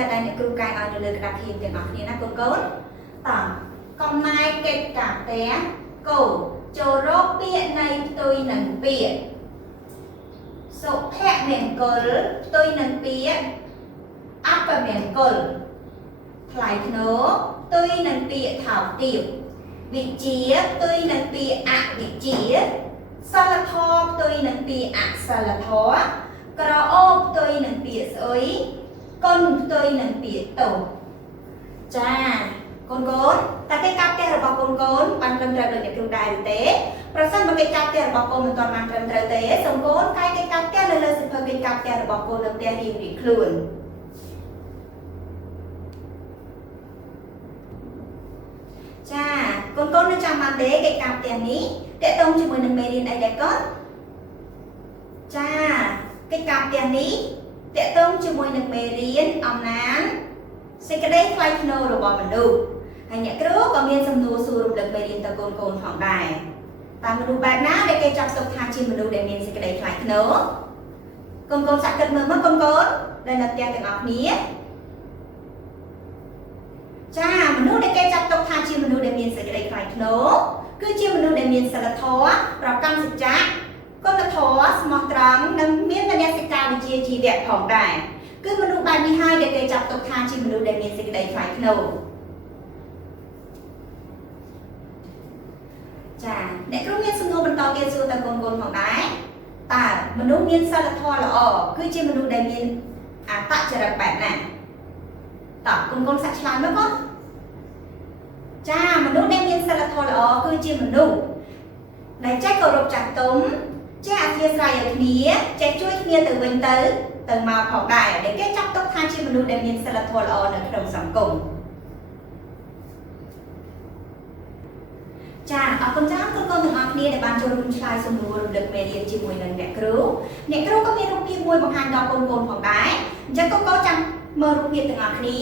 តែដែលអ្នកគ្រូកាយឲ្យនៅលើក្តារខៀនទាំងអស់គ្នាណាកូនកូនតោះកំណែកិច្ចការផ្ទះកូចូលរកពាក្យនៃផ្ទុយនឹងពាក្យសុភមង្គលផ្ទុយនឹងពាក្យអពមង្គលថ្លៃថ្នូរផ្ទុយនឹងពាក្យថោកទាបវិជ្ជាផ្ទុយនឹងពាក្យអវិជ្ជាសិលធម៌ផ្ទុយនឹងពាក្យអសិលធម៌ក្រអូបផ្ទុយនឹងពាក្យស្អុយគុណផ្ទុយនឹងពាក្យទោសចាកូនកូនតើកិច្ចការផ្ទះរបស់កូនកូនបានត្រឹមត្រូវដូចអ្នកគ្រូដែរឬទេប្រសិនបើកិច្ចការផ្ទះរបស់កូនមិនទាន់បានត្រឹមត្រូវទេសូមកូនកាយកិច្ចការផ្ទះនៅលើសៀវភៅកិច្ចការផ្ទះរបស់កូននៅផ្ទះរៀងៗខ្លួនចាកូនកូននៅចាំបានទេកិច្ចការផ្ទះនេះតកតងជាមួយនឹងមេរៀនអីដែរកូនចាកិច្ចការផ្ទះនេះតកតងជាមួយនឹងមេរៀនអំណាចសេចក្តីថ្លៃថ្នូររបស់មនុស្សហើយអ្នកគ្រូក៏មានសំណួរសួររំលឹកមេរៀនទៅកូនកូនផងដែរតើមនុស្សបែបណាដែលគេចាត់ទុកថាជាមនុស្សដែលមានសេចក្តីថ្លៃថ្នូរកូនកូនសាកគិតមើលមកកូនកូនដែលនៅផ្ទះទាំងអស់គ្នាចាមនុស្សដែលគេចាត់ទុកថាជាមនុស្សដែលមានសេចក្តីថ្លៃថ្នូរគឺជាមនុស្សដែលមានសិលធម៌ប្រកាន់សច្ចៈគុណធម៌ស្មោះត្រង់និងមានមនសិការវិជ្ជាជីវៈផងដែរគឺមនុស្សបែបនេះហើយដែលគេចាត់ទុកថាជាមនុស្សដែលមានសេចក្តីថ្លៃថ្នូរចាអ្នកគ្រូមានសំណួរបន្តទៀតសួរទៅកូនកូនផងដែរតើមនុស្សមានសិលធម៌ល្អគឺជាមនុស្សដែលមានអត្តចរិតបែបណាតើកូនកូនសាក់ឆ្លើយមកកូនចាមនុស្សដែលមានសិលធម៌ល្អគឺជាមនុស្សដែលចេះគោរពចាស់ទុំចេះអធិស្ឋានឲ្យគ្នាចេះជួយគ្នាទៅវិញទៅមកផងដែរដែលគេចាត់ទុកថាជាមនុស្សដែលមានសិលធម៌ល្អនៅក្នុងសង្គមចាអរគុណច្រើនកូនកូនទាំងអស់គ្នាដែលបានចូលរួមឆ្លើយសំណួររំលឹកមេរៀនជាមួយនឹងអ្នកគ្រូក៏មានរូបភាពមួយបង្ហាញដល់កូនកូនផងដែរអញ្ចឹងកូនកូនចាំមើលរូបភាពទាំងអស់គ្នា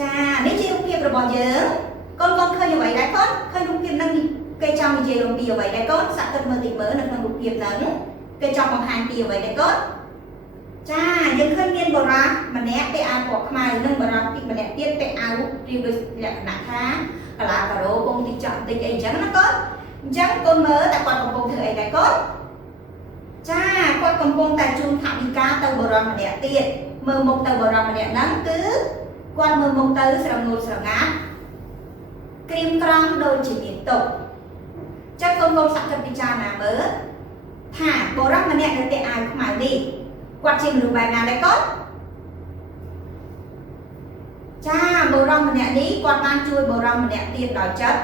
ចានេះជារូបភាពរបស់យើងកូនកូនឃើញអ្វីដែរកូនឃើញរូបភាពហ្នឹងគេចង់និយាយអំពីអ្វីដែរកូនសាក់ទឹកមើលតិចមើលនៅក្នុងរូបភាពហ្នឹងគេចង់បង្ហាញពីអ្វីដែរកូនចាយើងឃើញមានបរិសម្នាក់ពាក់អាវពណ៌ខ្មៅនិងបរិសម្នាក់ទៀតពាក់អាវរៀបដូចលក្ខណៈថាកាឡាការ៉ូពងទីចង់តិចអីចឹងណាកូនអញ្ចឹងកូនមើលតែគាត់កំពុងធ្វើអីដែរកូនចាគាត់កំពុងតែជូនថវិកាទៅបរិសម្នាក់ទៀតមើលមុខទៅបរិសម្នាក់ហ្នឹងគឺគាត់មើលមុខទៅស្រងូលស្រងាត់ក្រៀមក្រំដូចជាមានទុកចឹងកូនកូនសាក់គិតពិចារណាមើលថាបរិសម្នាក់នៅពាក់អាវខ្មៅនេះគាត់ជាមនុស្សបែបណាដែរកូនចាបរិសម្នាក់នេះគាត់បានជួយបរិសម្នាក់ទៀតដោយចិត្ត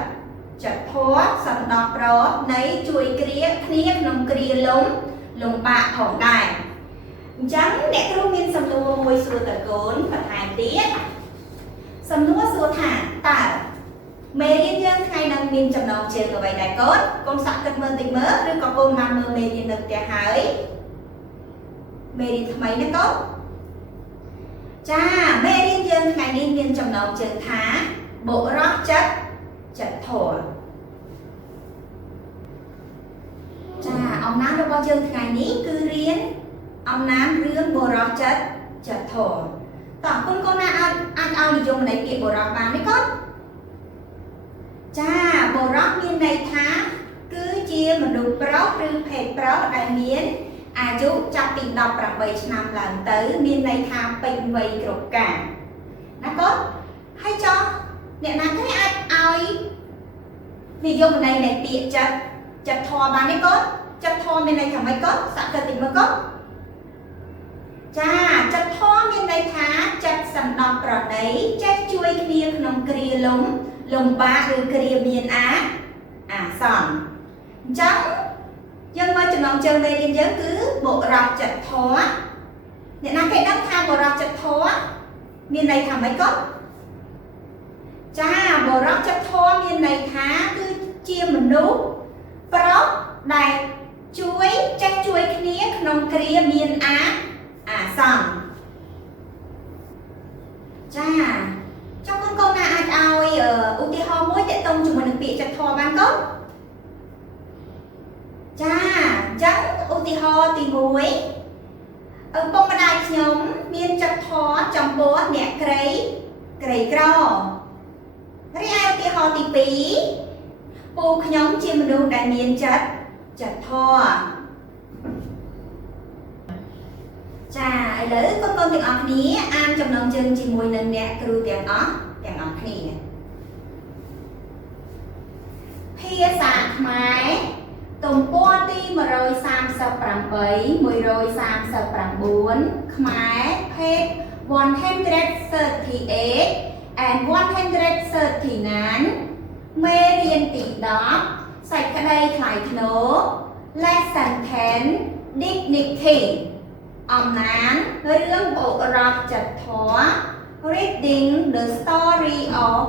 ធម៌សន្តោសប្រនៃជួយគ្រាគ្នាក្នុងគ្រាលំបាកផងដែរអញ្ចឹងអ្នកគ្រូមានសំណួរមួយសួរទៅកូនបន្ថែមទៀតសំណួរសួរថាតើមេរៀនយើងថ្ងៃនេះមានចំណងជើងអ្វីដែរកូនសាក់គិតមើលតិចមើលឬក៏កូនបានមើលមេរៀននៅផ្ទះហើយមេរៀនថ្មីណាកូនចាមេរៀនយើងថ្ងៃនេះមានចំណងជើងថាបុរសចិត្តធម៌ចាអំណាចរបស់យើងថ្ងៃនេះគឺរៀនអំណាចរឿងបុរសចិត្តធម៌តើកូនណាអាចឲ្យនិយមន័យពាក្យបុរសបានទេកូនចាបុរសមានន័យថាគឺជាមនុស្សប្រុសឬភេទប្រុសដែលមានអាយុចាប់ពី18ឆ្នាំឡើងទៅមានន័យថាពេញវ័យគ្រប់ការណាកូនហើយចុះអ្នកណាគេអាចឲ្យនិយមន័យនៃពាក្យចិត្តធម៌បានទេកូនចិត្តធម៌មានន័យថាម៉េចកូនសាក់គិតតិចមើលកូនចាចិត្តធម៌មានន័យថាចិត្តសន្តោសប្រណីចេះជួយគ្នាក្នុងគ្រាលំបាកឬគ្រាមានអាសន្នអញ្ចឹងយើងមើលចំណងជើងមេរៀនយើងគឺបុរសចិត្តធម៌អ្នកណាគេដឹងថាបុរសចិត្តធម៌មានន័យថាម៉េចកូនចាបុរសចិត្តធម៌មានន័យថាគឺជាមនុស្សប្រុសដែលចេះជួយគ្នាក្នុងគ្រាមានអាសន្នចាចង់កូនណាអាចឲ្យឧទាហរណ៍មួយទាក់ទងជាមួយនឹងពាក្យចិត្តធម៌បានកូនចាអញ្ចឹងឧទាហរណ៍ទី1ឪពុកម្ដាយខ្ញុំមានចិត្តធ ធរចំពោះអ្នកក្រីក្ររីឯឧទាហរណ៍ទី2ពូខ្ញុំជាមនុស្សដែលមានចិត្តធម៌ចាឥឡូវកូនទាំងអស់គ្នាអានចំណងជើងជាមួយនឹងអ្នកគ្រូទាំងអស់គ្នាភាសាខ្មែរទំព័រទី138 ខ្មែរ page 138 and 139 មេរៀនទី10សេចក្តីថ្លៃថ្នូរ lesson 10 dignity អំណាចរឿងបុរសចិត្តធម៌ reading the story of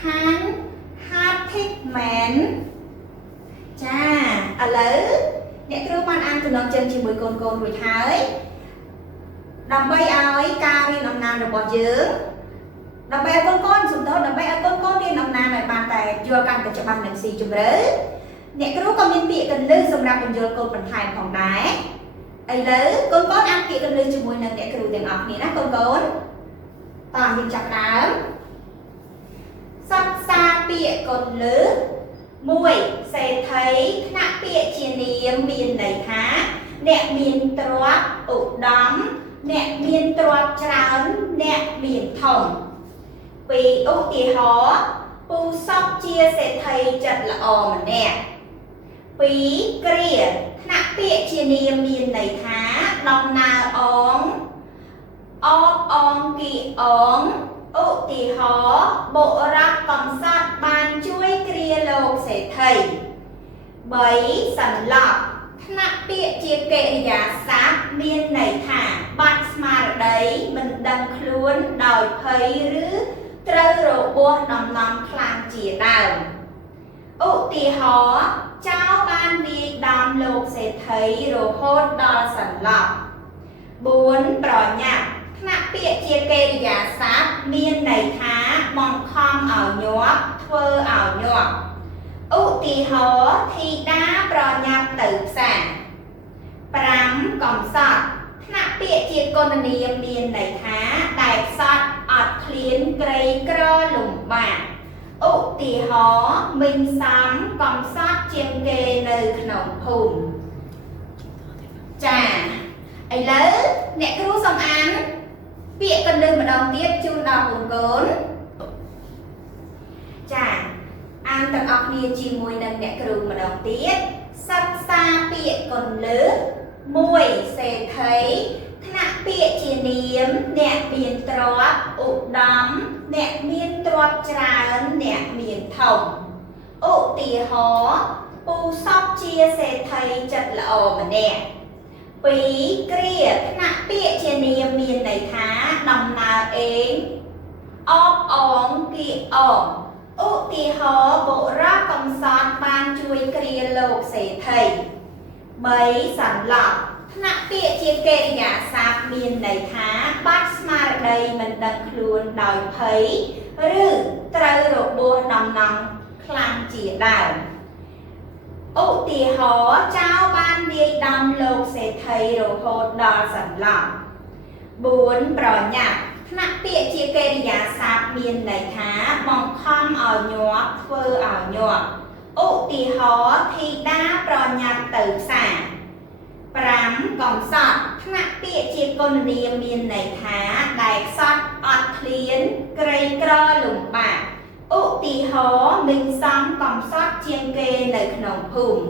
kind hearted man ចាឥឡូវអ្នកគ្រូបានអានចំណងជើងជាមួយកូនរួចហើយដើម្បីឲ្យការរៀនអំណាចរបស់យើងដើម្បីឲ្យកូនរៀនអំណាចឲ្យបានតែយល់កាន់តែច្បាស់និងស៊ីជម្រៅអ្នកគ្រូក៏មានពាក្យកន្លឹះសម្រាប់បញ្យល់កូនបន្ថែមផងដែរឥឡូវកូនអានពាក្យកន្លឹះជាមួយនឹងអ្នកគ្រូទាំងអស់គ្នាណាកូនតោះយើងចាប់ដើមសិក្សាពាក្យកន្លឹះ1សេដ្ឋីថ្នាក់ពាក្យជានាមមានន័យថាអ្នកមានទ្រព្យឧត្តមអ្នកមានទ្រព្យច្រើនអ្នកមានធំ2ឧទាហរណ៍ពូសុកជាសេដ្ឋីចិត្តល្អម្នាក់2គ្រាថ្នាក់ពាក្យជានាមមានន័យថាដំណើរអងគីអងឧទាហរណ៍បុរសកំសត់បានជួយគ្រាលោកសេដ្ឋី3សន្លប់ថ្នាក់ពាក្យជាកិរិយាសព្ទមានន័យថាបាត់ស្មារតីមិនដឹងខ្លួនដោយភ័យឬត្រូវរបួសដំណំខ្លាំងជាដើមឧទាហរណ៍ចៅបានវាយដំលោកសេដ្ឋីរហូតដល់សន្លប់4ប្រញាប់ថ្នាក់ពាក្យជាកិរិយាសព្ទមានន័យថាបង្ខំឲ្យញាប់ធ្វើឲ្យញាប់ឧទាហរណ៍ធីតាប្រញាប់ទៅផ្សារ5កំសត់ថ្នាក់ពាក្យជាគុណនាមមានន័យថាដែលខ្សត់អត់ឃ្លានក្រីក្រលំបាកឧទាហរណ៍មីងសំកំសត់ជាងគេនៅក្នុងភូមិចាឥឡូវអ្នកគ្រូសូមអានពាក្យកន្លឹះម្ដងទៀតជូនដល់កូនចាអានទាំងអស់គ្នាជាមួយនឹងអ្នកគ្រូម្ដងទៀតសិក្សាពាក្យកន្លឹះ1សេដ្ឋីថ្នាក់ពាក្យជានាមអ្នកមានទ្រព្យឧត្តមអ្នកមានទ្រព្យច្រើនអ្នកមានធំឧទាហរណ៍ពូសុកជាសេដ្ឋីចិត្តល្អម្នាក់2គ្រាថ្នាក់ពាក្យជានាមមានន័យថាដំណើរអេងអងគីអងឧទាហរណ៍បុរសកំសត់បានជួយគ្រាលោកសេដ្ឋី3សន្លប់ថ្នាក់ពាក្យជាកិរិយាសព្ទមានន័យថាបាត់ស្មារតីមិនដឹងខ្លួនដោយភ័យឬត្រូវរបួសដំណំខ្លាំងជាដើមឧទាហរណ៍ចៅបានវាយដំលោកសេដ្ឋីរហូតដល់សន្លប់4ប្រញាប់ថ្នាក់ពាក្យជាកិរិយាសព្ទមានន័យថាបង្ខំឲ្យញាប់ធ្វើឲ្យញាប់ឧទាហរណ៍ធីតាប្រញាប់ទៅផ្សារ5កំសត់ថ្នាក់ពាក្យជាគុណនាមមានន័យថាដែលខ្សត់អត់ឃ្លានក្រីក្រលំបាកឧទាហរណ៍មីងសំកំសត់ជាងគេនៅក្នុងភូមិ